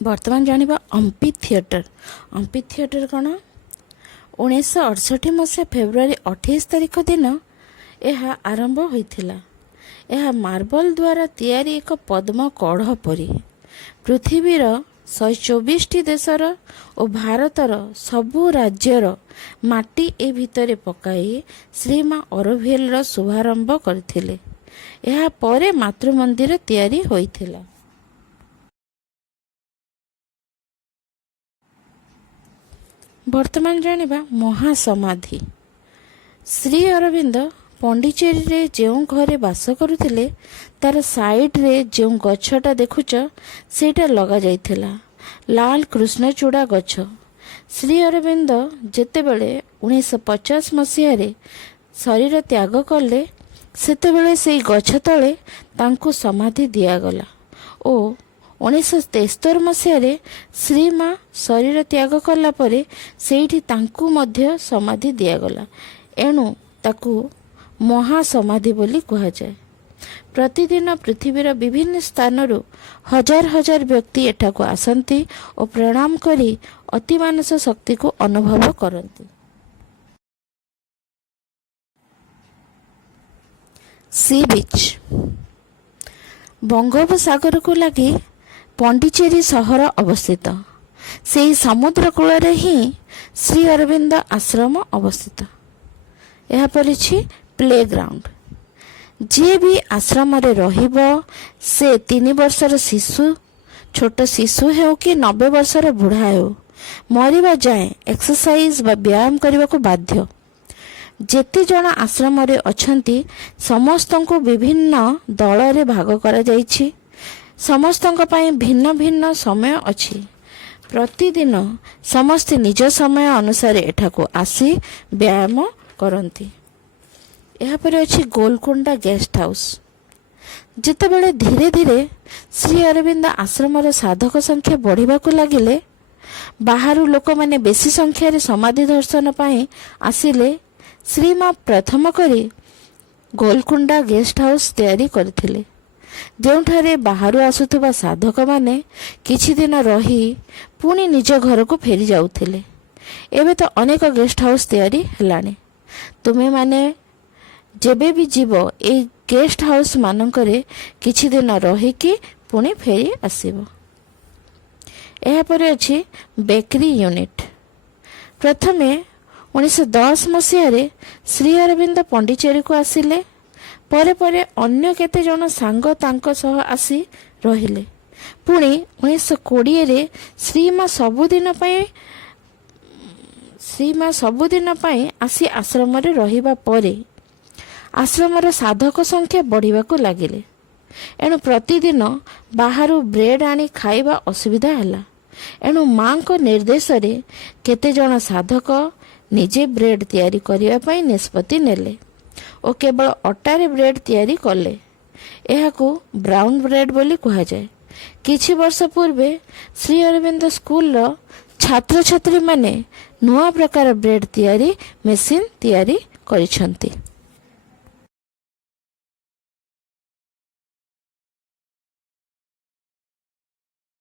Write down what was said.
ବର୍ତ୍ତମାନ ଜାଣିବା ଅମ୍ପି theatre. ଅମ୍ପି theatre କ'ଣ? 1968 ମସିହା ଫେବୃଆରୀ 28 ତାରିଖ ଦିନ ଏହା ଆରମ୍ଭ ହୋଇଥିଲା। ଏହା ମାର୍ବଲ ଦ୍ୱାରା ତିଆରି ଏକ ପଦ୍ମ କଢ଼ ପରି ପୃଥିବୀର 124ଟି ଦେଶର ଓ ଭାରତର ସବୁ ରାଜ୍ୟର ମାଟି ଏ ଭିତରେ ପକାଇ ଶ୍ରୀମା ଅରୋଭିଲର ଶୁଭାରମ୍ଭ କରିଥିଲେ। ଏହା ପରେ ମାତୃମନ୍ଦିର ତିଆରି ହୋଇଥିଲା। ବର୍ତ୍ତମାନ ଜାଣିବା ମହାସମାଧି। ଶ୍ରୀ ଅରବିନ୍ଦ ପଣ୍ଡିଚେରୀରେ ଯେଉଁ ଘରେ ବାସ କରୁଥିଲେ ତାର ସାଇଡ଼ରେ ଯେଉଁ ଗଛଟା ଦେଖୁଛ ସେଇଟା ଲଗାଯାଇଥିଲା ଲାଲ କୃଷ୍ଣଚୂଡ଼ା ଗଛ। ଶ୍ରୀ ଅରବିନ୍ଦ ଯେତେବେଳେ 1950 ମସିହାରେ ଶରୀର ତ୍ୟାଗ କଲେ ସେତେବେଳେ ସେହି ଗଛ ତଳେ ତାଙ୍କୁ ସମାଧି ଦିଆଗଲା ଓ 1973 ମସିହାରେ ଶ୍ରୀମା ଶରୀର ତ୍ୟାଗ କଲା ପରେ ସେଇଠି ତାଙ୍କୁ ମଧ୍ୟ ସମାଧି ଦିଆଗଲା। ଏଣୁ ତାକୁ ମହାସମାଧି ବୋଲି କୁହାଯାଏ। ପ୍ରତିଦିନ ପୃଥିବୀର ବିଭିନ୍ନ ସ୍ଥାନରୁ ହଜାର ହଜାର ବ୍ୟକ୍ତି ଏଠାକୁ ଆସନ୍ତି ଓ ପ୍ରଣାମ କରି ଅତିମାନସ ଶକ୍ତିକୁ ଅନୁଭବ କରନ୍ତି। Sea beach. ବଙ୍ଗୋପସାଗରକୁ ଲାଗି ପଣ୍ଡିଚେରୀ ସହର ଅବସ୍ଥିତ। ସେହି ସମୁଦ୍ର କୂଳରେ ହିଁ ଶ୍ରୀ ଅରବିନ୍ଦ ଆଶ୍ରମ ଅବସ୍ଥିତ। ଏହାପରେ ଅଛି ପ୍ଲେ ଗ୍ରାଉଣ୍ଡ। ଯିଏ ବି ଆଶ୍ରମରେ ରହିବ ସେ 3 ବର୍ଷର ଶିଶୁ, ଛୋଟ ଶିଶୁ ହେଉ କି 90 ବର୍ଷର ବୁଢ଼ା ହେଉ, ମରିବା ଯାଏଁ ଏକ୍ସରସାଇଜ ବା ବ୍ୟାୟାମ କରିବାକୁ ବାଧ୍ୟ। ଯେତେ ଜଣ ଆଶ୍ରମରେ ଅଛନ୍ତି ସମସ୍ତଙ୍କୁ ବିଭିନ୍ନ ଦଳରେ ଭାଗ କରାଯାଇଛି। ସମସ୍ତଙ୍କ ପାଇଁ ଭିନ୍ନ ଭିନ୍ନ ସମୟ ଅଛି। ପ୍ରତିଦିନ ସମସ୍ତେ ନିଜ ସମୟ ଅନୁସାରେ ଏଠାକୁ ଆସି ବ୍ୟାୟାମ କରନ୍ତି। ଏହାପରେ ଅଛି ଗୋଲକୁଣ୍ଡା ଗେଷ୍ଟ ହାଉସ୍। ଯେତେବେଳେ ଧୀରେ ଧୀରେ ଶ୍ରୀ ଅରବିନ୍ଦ ଆଶ୍ରମର ସାଧକ ସଂଖ୍ୟା ବଢ଼ିବାକୁ ଲାଗିଲେ, ବାହାରୁ ଲୋକମାନେ ବେଶୀ ସଂଖ୍ୟାରେ ସମାଧି ଦର୍ଶନ ପାଇଁ ଆସିଲେ, ଶ୍ରୀମା ପ୍ରଥମ କରି ଗୋଲକୁଣ୍ଡା ଗେଷ୍ଟ ହାଉସ୍ ତିଆରି କରିଥିଲେ, ଯେଉଁଠାରେ ବାହାରୁ ଆସୁଥିବା ସାଧକମାନେ କିଛି ଦିନ ରହି ପୁଣି ନିଜ ଘରକୁ ଫେରି ଯାଉଥିଲେ। ଏବେ ତ ଅନେକ ଗେଷ୍ଟ ହାଉସ୍ ତିଆରି ହେଲାଣି। ତୁମେମାନେ ଯେବେ ବି ଯିବ ଏଇ ଗେଷ୍ଟ ହାଉସ୍ ମାନଙ୍କରେ କିଛି ଦିନ ରହିକି ପୁଣି ଫେରି ଆସିବ। ଏହାପରେ ଅଛି ବେକରୀ ୟୁନିଟ୍। ପ୍ରଥମେ 1910 ମସିହାରେ ଶ୍ରୀ ଅରବିନ୍ଦ ପଣ୍ଡିଚେରୀକୁ ଆସିଲେ। ପରେ ପରେ ଅନ୍ୟ କେତେ ଜଣ ସାଙ୍ଗ ତାଙ୍କ ସହ ଆସି ରହିଲେ। ପୁଣି 1920ରେ ଶ୍ରୀମା ସବୁଦିନ ପାଇଁ ଆସି ଆଶ୍ରମରେ ରହିବା ପରେ ଆଶ୍ରମର ସାଧକ ସଂଖ୍ୟା ବଢ଼ିବାକୁ ଲାଗିଲେ। ଏଣୁ ପ୍ରତିଦିନ ବାହାରୁ ବ୍ରେଡ୍ ଆଣି ଖାଇବା ଅସୁବିଧା ହେଲା। ଏଣୁ ମାଙ୍କ ନିର୍ଦ୍ଦେଶରେ କେତେଜଣ ସାଧକ ନିଜେ ବ୍ରେଡ୍ ତିଆରି କରିବା ପାଇଁ ନିଷ୍ପତ୍ତି ନେଲେ ଓ କେବଳ ଅଟାରେ ବ୍ରେଡ୍ ତିଆରି କଲେ। ଏହାକୁ ବ୍ରାଉନ୍ ବ୍ରେଡ୍ ବୋଲି କୁହାଯାଏ। କିଛି ବର୍ଷ ପୂର୍ବେ ଶ୍ରୀ ଅରବିନ୍ଦ ସ୍କୁଲର ଛାତ୍ରଛାତ୍ରୀମାନେ ନୂଆ ପ୍ରକାର ବ୍ରେଡ୍ ତିଆରି ମେସିନ୍ ତିଆରି କରିଛନ୍ତି।